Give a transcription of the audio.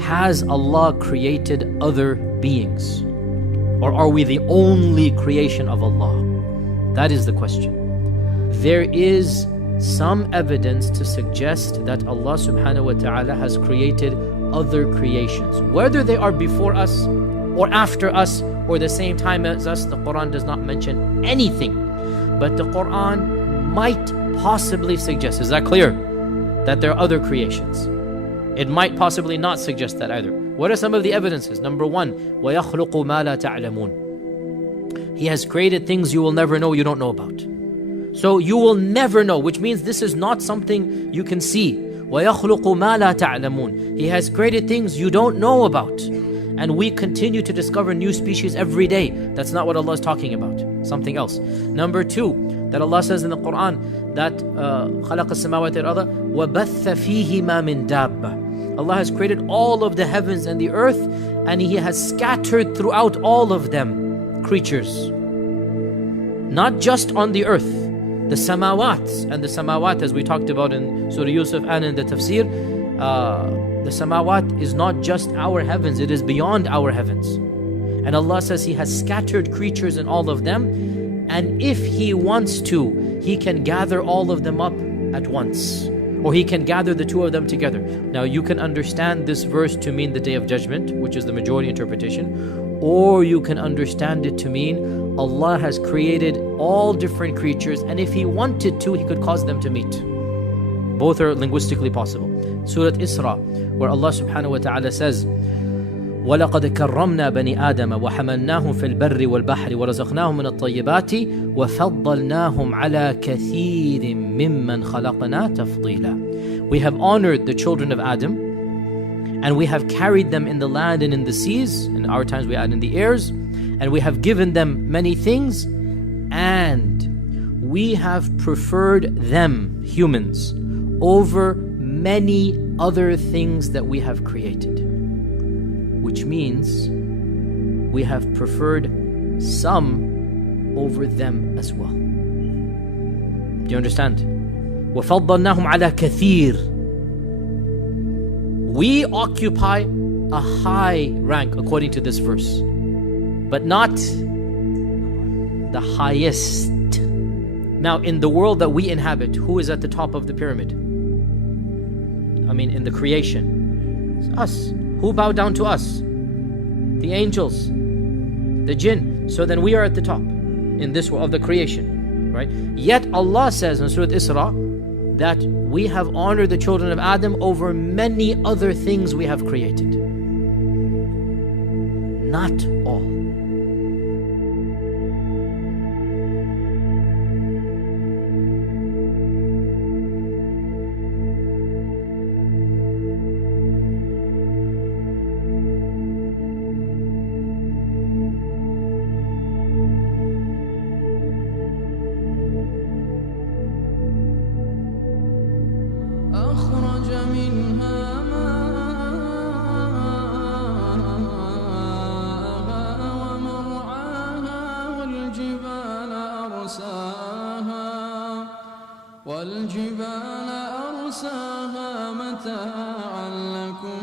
has Allah created other beings? Or are we the only creation of Allah? That is the question. There is some evidence to suggest that Allah subhanahu wa ta'ala has created other creations. Whether they are before us or after us or the same time as us, the Quran does not mention anything. But the Quran might possibly suggest, is that clear? That there are other creations. It might possibly not suggest that either. What are some of the evidences? Number one, وَيَخْلُقُ مَا لَا تَعْلَمُونَ. He has created things you will never know, you don't know about. So you will never know, which means this is not something you can see. وَيَخْلُقُ مَا لَا تَعْلَمُونَ. He has created things you don't know about. And we continue to discover new species every day. That's not what Allah is talking about. Something else. Number two, that Allah says in the Quran that خَلَقَ السَّمَاوَاتِ وَالْأَرْضَ وَبَثَّ فِيهِمَا مِن دَابَّةٍ. Allah has created all of the heavens and the earth, and He has scattered throughout all of them creatures. Not just on the earth. The samawat, and the samawat, as we talked about in Surah Yusuf and in the tafsir, the samawat is not just our heavens, it is beyond our heavens. And Allah says He has scattered creatures in all of them, and if He wants to, He can gather all of them up at once, or He can gather the two of them together. Now you can understand this verse to mean the Day of Judgment, which is the majority interpretation, or you can understand it to mean Allah has created all different creatures, and if He wanted to, He could cause them to meet. Both are linguistically possible. Surah Isra, where Allah subhanahu wa ta'ala says, وَلَقَدْ كَرَّمْنَا بَنِي آدَمَ وَحَمَلْنَاهُمْ فِي الْبَرِّ وَالْبَحْرِ وَرَزَقْنَاهُمْ مِنَ الطَّيِّبَاتِ وَفَضَّلْنَاهُمْ عَلَى كَثِيرٍ مِّمَّنْ خَلَقْنَا تَفْضِيلًا. We have honored the children of Adam, and we have carried them in the land and in the seas, in our times we add in the airs, and we have given them many things, and we have preferred them, humans, over many other things that we have created. Which means we have preferred some over them as well. Do you understand? وَفَضَّلْنَاهُمْ عَلَى كَثِيرٍ. We occupy a high rank according to this verse, but not the highest. Now, in the world that we inhabit, who is at the top of the pyramid? I mean, in the creation, it's us. Who bowed down to us? The angels, the jinn. So then we are at the top in this world of the creation, right? Yet Allah says in Surah Isra that we have honored the children of Adam over many other things we have created. Not all. أخرج منها ماءها ومرعاها والجبال أرساها متاعا لكم